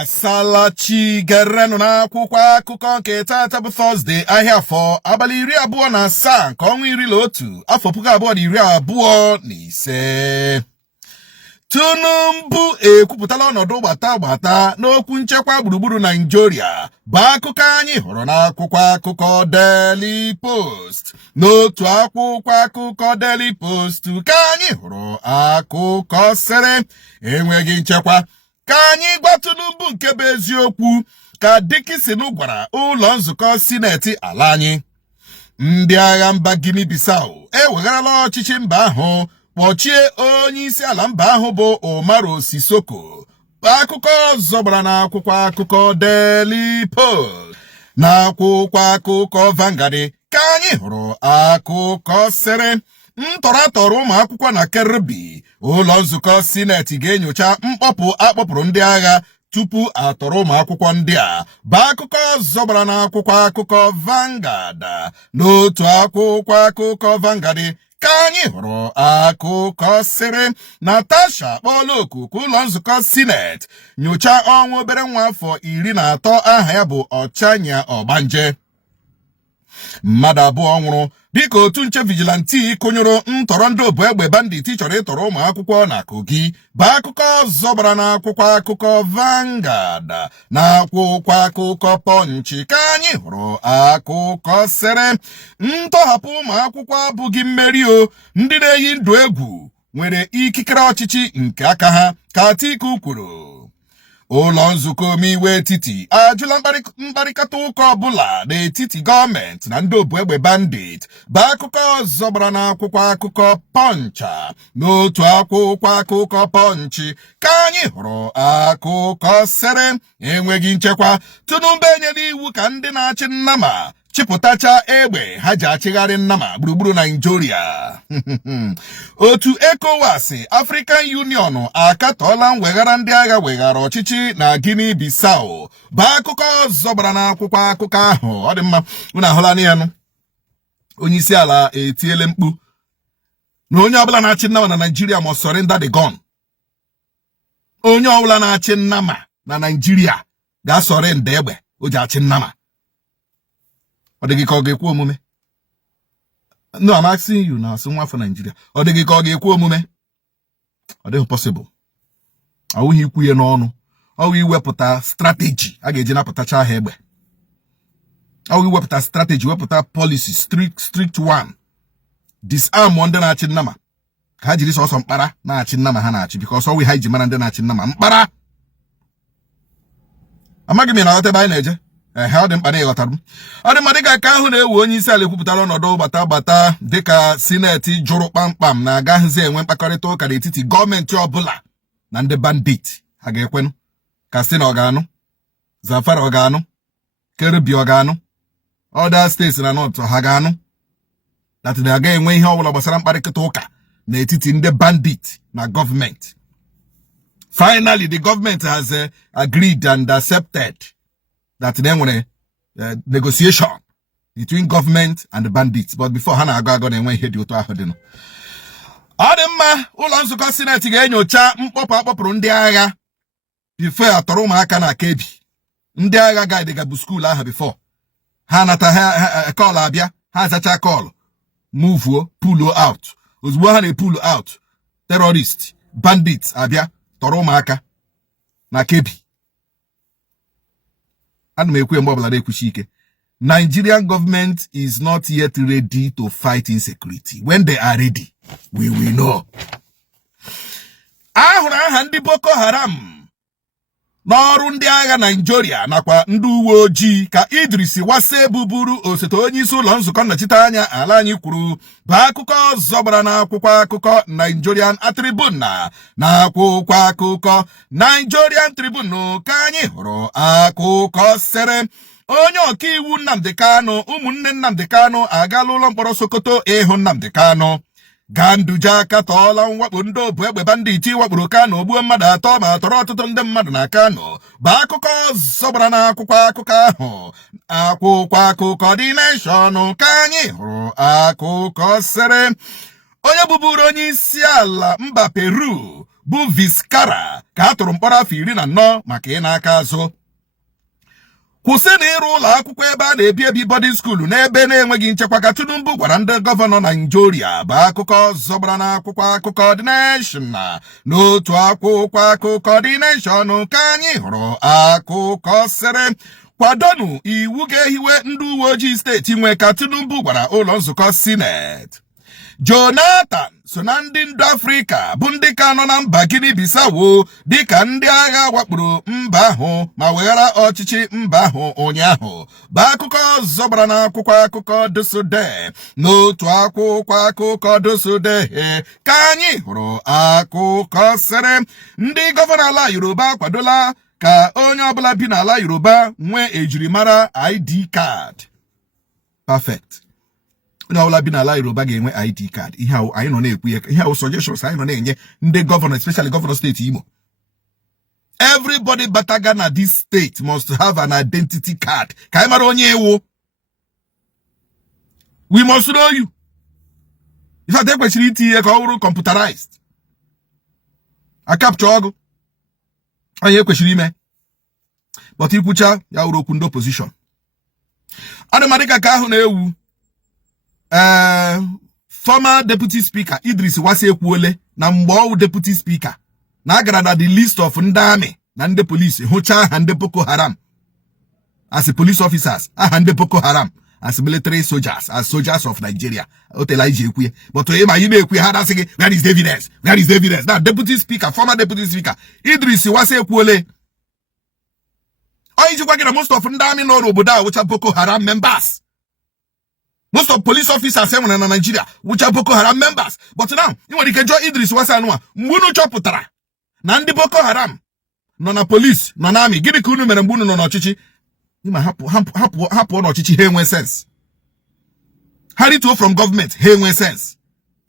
Asalachi gerenu na akwụkwọ akụkọ nke tata bụ Thursday ahịa afọ abalị 27 nke ọnwa 11 afọ 2025. Tinubu ekwupụtala ọnọdụ gbata n'okwu nchekwa gburugburu Nigeria bụ akụkọ anyị hụrụ n'akwụkwọ akụkọ Daily Post. N'otu akwụkwọ akụkọ Daily Post ka anyị hụrụ akụkọ sịrị enweghị nchekwa. Ka anyị gwa Tinubu nke bụ eziokwu, ka Dickinson gwara ụlọ nzukọ sineti ala anyị. Ndị agha mba Guinea-Bissau ewegharala ọchịchị mba ahụ, kpọchie onye isi ala mba ahụ bụ Umaru Sisoko. Akụkọ ọzọ gbara n'akwụkwọ akụkọ Daily Post. N'akwụkwọ akụkọ Vanguard ka anyị hụrụ akụkọ sịrị ntọrọ ụmụ akwụkwọ na Kerbi. Ụlọ nzukọ sineti ga-enyocha mkpọpụ akpọpụrụ ndị agha tupu atọrọ ụmụ akwụkwọ ndị a. Bụ akụkọ ọzọ gbara n'akwụkwọ akụkọ Vanguard. N'otu akwụkwọ akụkọ Vanguard ka anyị hụrụ akụkọ sịrị Natasha akpọọla oku ka ụlọ nzukọ sineti nyochaa ọnwụ obere nwa afọ 13 aha ya bụ Ọchanya Ọgbanje. Mmadụ abụọ nwụrụ dịka otu nche vigilanti kụnyụrụ ntọrọ ndị obu egbe banditi chọrọ ịtọrọ ụmụ akwụkwọ na Kogi. Bụ akụkọ ọzọ gbara n'akwụkwọ akụkọ Vanguard. N'akwụkwọ akụkọ Punch ka anyị hụrụ akụkọ sịrị ntọhapụ ụmụ akwụkwọ abụghị mmeri o, ndị na-eyi ndụ egwu nwere ikikere ọchịchị nke aka ha, ka Atiku kwuru. Ụlọ nzukọ omeiwu etiti ajụla mkparịkọta ụka ọbụla n'etiti gọọmenti na ndị obu egbe bandit. Bụ akụkọ ọzọ gbara n'akwụkwọ akụkọ Punch. N'otu akwụkwọ akụkọ Punch ka anyị hụrụ akụkọ sịrị enweghị nchekwa. Tinubu enyela iwu ka ndị na-achị nnama chịpụtacha egbe ha ji achịgharị nnama gburugburu Nigeria. Otu ECOWAS African Union akatọọla mweghara ndị agha weghara ọchịchị na Guinea-Bissau. Bụ akụkọ ọzọ gbara n'akwụkwọ akụkọ ahụ. Ọ dị mma, unu ahụla n'ihe nụ. Onye isi ala etiele mkpu na onye ọbụla na-achị nnama na Nigeria must surrender the gun. Onye ọbụla na-achị nnama na Nigeria ga-asọrenda egbe o ji achị nnama. Ọ dịghị ka ọ ga-ekwu omume? No, I'm asking you now, nwa afọ Nigeria. Ọ dịghị ka ọ ga-ekwu omume? Ọ dịghị possible. Ọ wụghị ikwu ya n'ọnụ. Ọ wụ iwepụta strategy a ga-eji napụtacha ha egbe. Ọ wụ iwepụta strategy, wepụta policy, strict one. Disarm ndị na-achị nnama. Ka ha jiri sọsọ mkpara na-achị nnama ha na-achị, because ọ wụ ha iji mara ndị na-achị nnama mkpara. Amaghị m na ọtebe anyị na-eje. Ọ dị mkpa na ịghọtara m. Ọ dị mma dịka aka ahụ na-ewu onye isi ala ekwupụtara ọnọdụ gbata dịka sineti jụrụ kpamkpam na agaghịzi enwe mkpakọrịta ụka n'etiti gọọmenti ọbụla na ndị bandit. Ha ga-ekwenụ? Katsina ọ ga-anụ? Zamfara ọ ga-anụ? Kerbi ọ ga-anụ? Other states na North ha ga-anụ? That na agaghị enwe ihe ọbụla gbasara mkparịta ụka n'etiti ndị bandit na gọọmenti. Finally, the government has agreed and accepted that there were negotiation between government and the bandits. But before ha na-agụ na-enwe ihe dị otu ahụ dị nụ. Ọ dị mma, ụlọ nzukọ sineti ga-enyocha mkpọpụ akpọpụrụ ndị agha before atọrọ ụmụaka na Kebbi. Ndị agha ga-edega skuul ahụ before ha nata ha kọl abịa, ha azacha kọl muvuo pull out. Ozugbo ha na-pull out, terrorist bandits abịa tọrọ ụmụaka na Kebbi. Ana m ekwe mgbe ọbụla na-ekwuchi ike. Nigerian government is not yet ready to fight insecurity. When they are ready, we will know. Ahụrụ aha ndị Boko Haram n'ọrụ ndị agha Nigeria nakwa ndị uwe ojii ka Idris Wase bụburu osote onye isi ụlọ nzukọ nnọchiteanya ala anyị kwuru. Bụ akụkọ ọzọ gbara n'akwụkwọ akụkọ Nigerian Tribune. N'akwụkwọ akụkọ Nigerian Tribune ka anyị hụrụ akụkọ sịrị onye ọkaiwu Nnamdi Kanu, ụmụnne Nnamdi Kanu agala ụlọ mkpọrọ Sokoto ịhụ Nnamdi Kanu. Ganduje akatọọla mwakpo ndị obu egbe banditi wakporo Kanu gbuo mmadụ 3 ma tọrọ ọtụtụ ndị mmadụ na Kanu. Bụ akụkọ ọzọ gbara n'akwụkwọ akụkọ ahụ. Akwụkwọ akụkọ The Nation ka anyị hụrụ akụkọ sịrị onye bụburu onye isi ala mba Peru bụ Viskara ka a tụrụ mkpọrọ afọ 14 maka ị na-aka azụ. Kwụsị na ịrụ ụlọ akwụkwọ ebe a na-ebi boarding school n'ebe na-enweghị nchekwa ka Tinubu gwara ndị gọvanọ Naijiria bụ akụkọ zọbara n'akwụkwọ akụkọ The Nation. N'otu akwụkwọ akụkọ The Nation ka anyị hụrụ akụkọ sịrị kwadonu iwu ga-ehiwe ndị uwe ojii steeti nwe ka Tinubu gwara ụlọ nzukọ Senate. Jonathan so na ndị ndu Afrịka bụ ndị ka nọ na mba Guinea-Bissau dịka ndị agha wakporo mba ahụ ma weghara ọchịchị mba ahụ ụnyaahụ bụ akụkọ zọbara n'akwụkwọ akụkọ Dosode. N'otu akwụkwọ akụkọ Dosode ka anyị hụrụ akụkọ sịrị ndị gọvanọ ala Yoruba akwadola ka onye ọbụla bi n'ala Yoruba nwee ejirimara ID card. Perfect. Onye ọbụla bi n'ala Yoruba ga-enwe ID card. Ihe ahụ anyị nọ na-ekwu ya, ihe ahụ suggestions anyị nọ na-enye ndị gọvanọ, especially gọvanọ steeti Imo. Everybody bataga na this state must have an identity card. Ka anyị mara onye ewu. We must know you. If I kwesịrị itinye ka ọ bụrụ computerized. A capture ọgụ. Onye kwesịrị ime. But ikwucha ya wuru okwu ndị opposition. Adịmadịka ka ahụ na-ewu former deputy speaker Idris Wase ekwuole na mgbe ọwụ deputy speaker na agara na the list of ndị army na ndị police hụcha aha ndị Boko Haram as police officers, aha ndị Boko Haram as military soldiers, as soldiers of Nigeria. Otela iji ekwu but ma yi na-ekwu ha dasị gị, where is the evidence? Where is the evidence? Now deputy speaker, former deputy speaker Idris Wase ekwuole o ijikwa gị na most of ndị army nọ n'obodo a wụcha Boko Haram members. Most of police officers in Nigeria, which are Boko Haram members. But now, you want to join Idris Wasanwa, Munu Choputara, Nandi Boko Haram, Nona police, Nonami, Gidi Kunu Merambunu no Chichi, you might have one or Chichi, here when sense. Harry to from government, here when sense.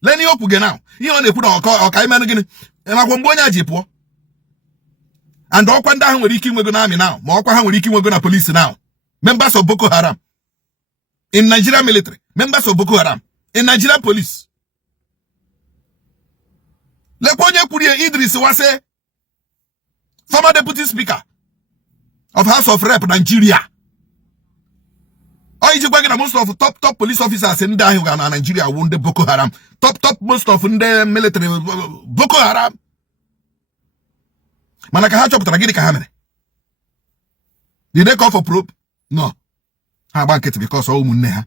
Lenny Okuge now, you want to put our Kaiman again, and I won't go Jipo. And Okwanda with Iki Wagonami now, Mokwa with Iki Wagona police now, members of Boko Haram. In Nigerian military, members of Boko Haram, in Nigerian police. Leponye Kurie Idris Wase, former deputy speaker of House of Rep Nigeria. Or is it most of top police officers in Nigeria wounded Boko Haram. Top most of the military Boko Haram. Manaka Hachop Tragedi Kahamene. Did they call for probe? No. How about it because all munneha?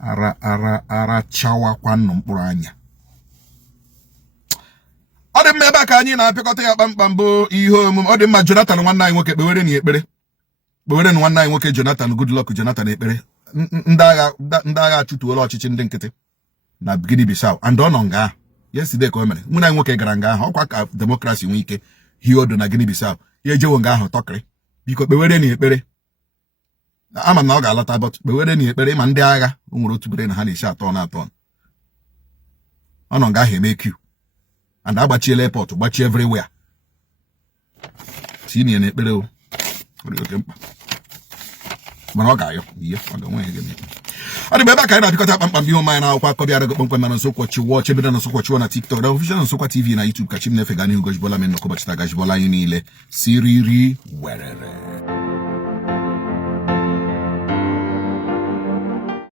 Ara chawa kwanum puranya. Ode mmeba ka anyị na-apịakọta ya kpamkpam bụ ihe omume. Ode mma Jonathan nwanne anyị nwoke kpewere ni ekpere. Kpewere ni nwanne anyị nwoke Jonathan, good luck Jonathan ekpere. Ndị agha achụtuola ọchịchị ndị nkịtị na Guinea-Bissau and ọ nọ nga. Yesterday ka o mere. Mụ na nwoke gara nga ahụ ọkwa ka democracy nwee ike hiodo na Guinea-Bissau. Ya ejewo nga ahụ tọkịrị. Biko kpewere ni ekpere. Ama na ọ ga-alọta but kpewere ni ekpere ma ndị agha o nwere otu bere na ha na-esi atọ na atọ. Ọ nọ nga ahụ eme queue. And agbachiela airport, gbachi everywhere. Tinye na ekpere o. Oke mkpa. Mana ọ ga-ayọ ihe ọ ga-enwe ihe ga-eme. Ọ dị ebe ka anyị na-apịkọta kpamkpam ihe ọma na akwụkwọ akọbịara gị kpọmkwem na Nsokwachi Watch, ebe na Nsokwachi na TikTok, na official Nsokwa TV na YouTube ka chi m na-efe ga n'ihu Gojibola men nọkọbachita Gajibola anyị niile siriri werere.